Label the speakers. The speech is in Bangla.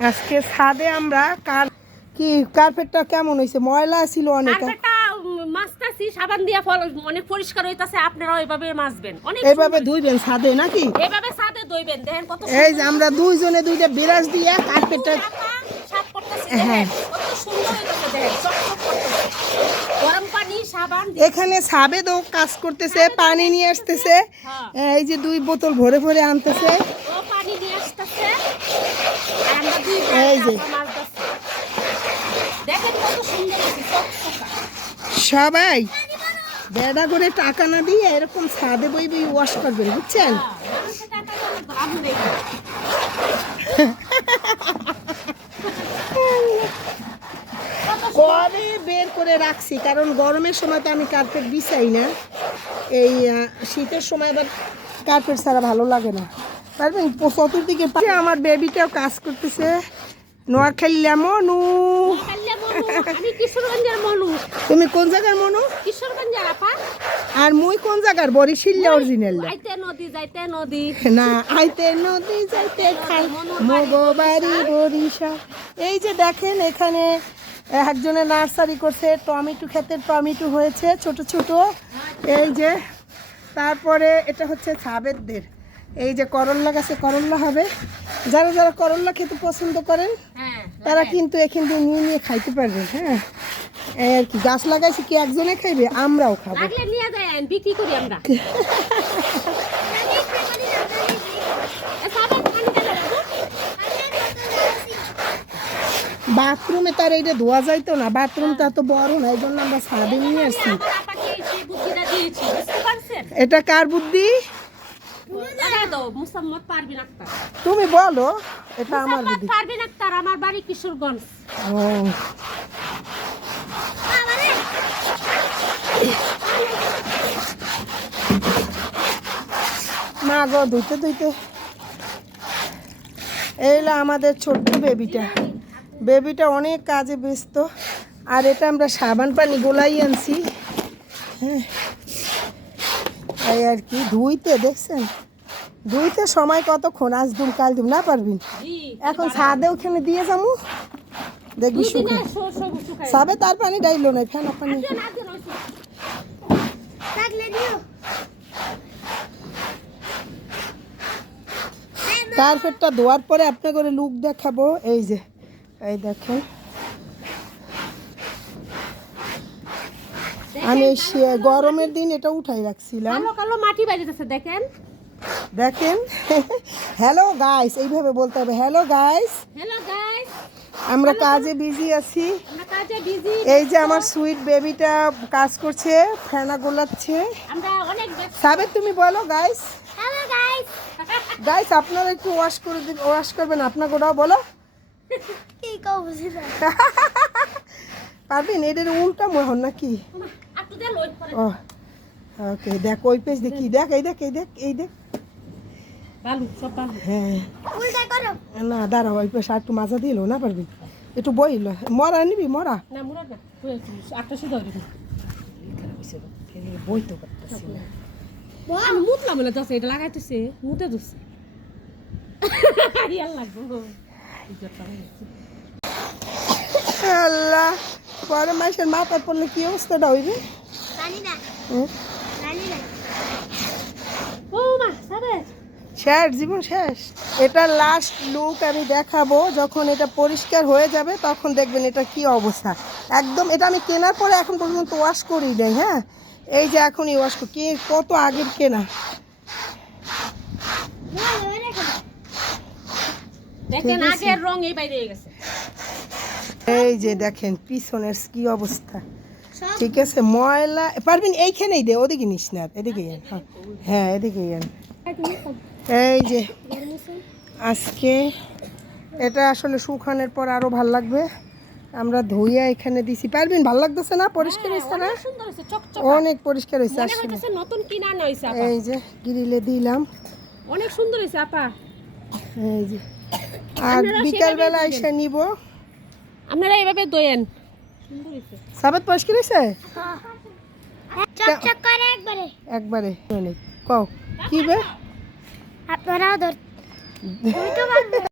Speaker 1: আজকে ছাদে আমরা কার কি কার্পেটটা কেমন হয়েছে ময়লা ছিল অনেক।
Speaker 2: মাছতাছি সাবান দিয়া ফল অনেক পরিষ্কার হইতাছে আপনারা ওইভাবে মাছবেন অনেক
Speaker 1: এইভাবে ধুইবেন ছাদে নাকি?
Speaker 2: এইভাবে সাদে দইবেন দেখেন কত
Speaker 1: এই যে আমরা দুইজনে দুইটা বিরাজ দিয়ে কার্পেটটা
Speaker 2: সাফ করতেছি
Speaker 1: হ্যাঁ।
Speaker 2: কত সুন্দর হইতাছে দেখেন গরম পানি সাবান
Speaker 1: এখানে সাবেদও কাজ করতেছে পানি নিয়ে আসতেছে।
Speaker 2: হ্যাঁ।
Speaker 1: এই যে দুই বোতল ভরে ভরে আনতেছে
Speaker 2: ও পানি নিয়ে আসতেছে আর আমরা দুই
Speaker 1: সবাই, বেড়া করে টাকা না দিয়ে এরকম ছাদে বই বই ওয়াশ করবেন, বুঝছেন। কবে বের করে রাখছি? কারণ গরমের সময় তো আমি কার্পেট বিছাই না। এই শীতের সময় আবার কার্পেট ছাড়া ভালো লাগে না। পারবেন? চতুর্দিকে আমার বেবিটাও কাজ করতেছে। নোয়াখালী মনু। তুমি কোন জায়গার মনু? আর মুই কোন জায়গার? বরিশিল্লা অরিজিনাল
Speaker 2: নদী
Speaker 1: না আইতে নদী যাইতে খাই মগো বরিশা এই যে দেখেন এখানে একজনে নার্সারি করছে টমেটো ক্ষেতের টমেটো হয়েছে ছোট ছোট। এই যে তারপরে এটা হচ্ছে সাবেদদের এই যে করল্লা গাছে করল্লা হবে। যারা যারা করল্লা খেতে পছন্দ করেন
Speaker 2: হ্যাঁ
Speaker 1: তারা কিন্তু এখান থেকে নিয়ে নিয়ে খাইতে পারবে হ্যাঁ। আর কি গাছ লাগাইছি কি একজনে খাইবে? আমরাও খাব।
Speaker 2: বিক্রি করি আমরা। দেবে না, গো?
Speaker 1: বাথরুমে তার এইটা ধোয়া যাইতো না বাথরুমটা তো বড় না এই জন্য আমরা ছাদে নিয়ে আসছি। এটা কার বুদ্ধি
Speaker 2: লাগাই দাও মুসাম্মদ পারবিন আক্তার
Speaker 1: তুমি বলো এটা আমার বুদ্ধি
Speaker 2: পারবিন আক্তার আমার বাড়ি কিশোরগঞ্জ।
Speaker 1: ও। মা গো ধুইতে ধুইতে। এইলা আমাদের ছোট্ট বেবিটা। বেবিটা অনেক কাজে ব্যস্ত। আর এটা আমরা সাবান পানি গোলাই আনছি। হ্যাঁ। আর কি ধুইতে দেখছেন? ধুইতে সময় কতক্ষণ আজ দুম কাল দুম না পারবি?
Speaker 2: জি
Speaker 1: এখন ছাদে ওখানে দিয়ে যাব। দেখবি
Speaker 2: সো- সব শুকাই
Speaker 1: সাবে তার পানি ডাইলো না ফেন পানি কার্পেটটা ধোয়ার পরে আপনার করে লুক দেখাবো। এই যে এই দেখেন। আমি গরমের দিন এটা উঠাই রাখছিলাম।
Speaker 2: কালো কালো মাটি বাড়িতেছে দেখেন।
Speaker 1: দেখেন হ্যালো গাইস এইভাবে বলতে হবে হ্যালো গাইস
Speaker 2: হ্যালো গাইস
Speaker 1: আমরা কাজে বিজি আছি।
Speaker 2: আমরা কাজে বিজি
Speaker 1: এই যে আমার সুইট বেবিটা কাজ করছে ফেনা গোলাচ্ছে।
Speaker 2: আমরা অনেক ব্যস্ত।
Speaker 1: সাবে তুমি বলো গাইস
Speaker 2: হ্যালো গাইস
Speaker 1: গাইস আপনারা একটু ওয়াশ করে দিন ওয়াশ করবেন আপনাকে ওরাও বলো পারবেন? এদের উল্টা মোহন নাকি? ও ওকে দেখ ওই পেজ দেখি। দেখ এই দেখ এই দেখ এই দেখ। হ্যাঁ। না দাঁড়া ওই পেশ একটু মাজা দিল না পারবি? একটু বইল মরা নিবি মরা?
Speaker 2: না মুরাদ না। তুই একটা শুধু দিবি
Speaker 1: বই তো
Speaker 2: মুতলাম বলে এটা লাগাইতেছে মুতে দোছে
Speaker 1: আল্লাহ পরে মাসের মাথায় পড়লে কি অবস্থাটা হইবে হুম?
Speaker 2: ও মা সাবে
Speaker 1: শেষ জীবন শেষ এটা লাস্ট লুক আমি দেখাবো যখন এটা পরিষ্কার হয়ে যাবে তখন দেখবেন এটা কি অবস্থা একদম এটা আমি কেনার পরে এখন পর্যন্ত ওয়াশ করি নাই হ্যাঁ এই যে এখনই ওয়াশ করি কি কত আগের কেনা।
Speaker 2: এই
Speaker 1: যে দেখেন পিছনের কি অবস্থা ঠিক আছে ময়লা পারবেন এইখানেই দে ওদিকে নিস না এদিকে হ্যাঁ। এদিকে। এই যে আজকে এটা আসলে শুকানোর পর আরও ভালো লাগবে। আমরা ধুইয়া এখানে দিছি। পারবেন ভালো লাগতেছে না? পরিষ্কার হয়েছে না?
Speaker 2: অনেক চকচক।
Speaker 1: অনেক পরিষ্কার হয়েছে আসলে।
Speaker 2: নতুন কিনা হয়েছে
Speaker 1: এই যে গ্রিলে দিলাম।
Speaker 2: অনেক সুন্দর হয়েছে আপা।
Speaker 1: এই যে আর
Speaker 2: আপনারা
Speaker 1: বিকালবেলা এসে নিব।
Speaker 2: আপনারা এইভাবে দোয়েন
Speaker 1: সাবেত পরিষ্কার হয়েছে
Speaker 3: চকচক করে একবারে।
Speaker 1: একবারে অনেক। কও। কি বে?
Speaker 3: আপনারাও ধর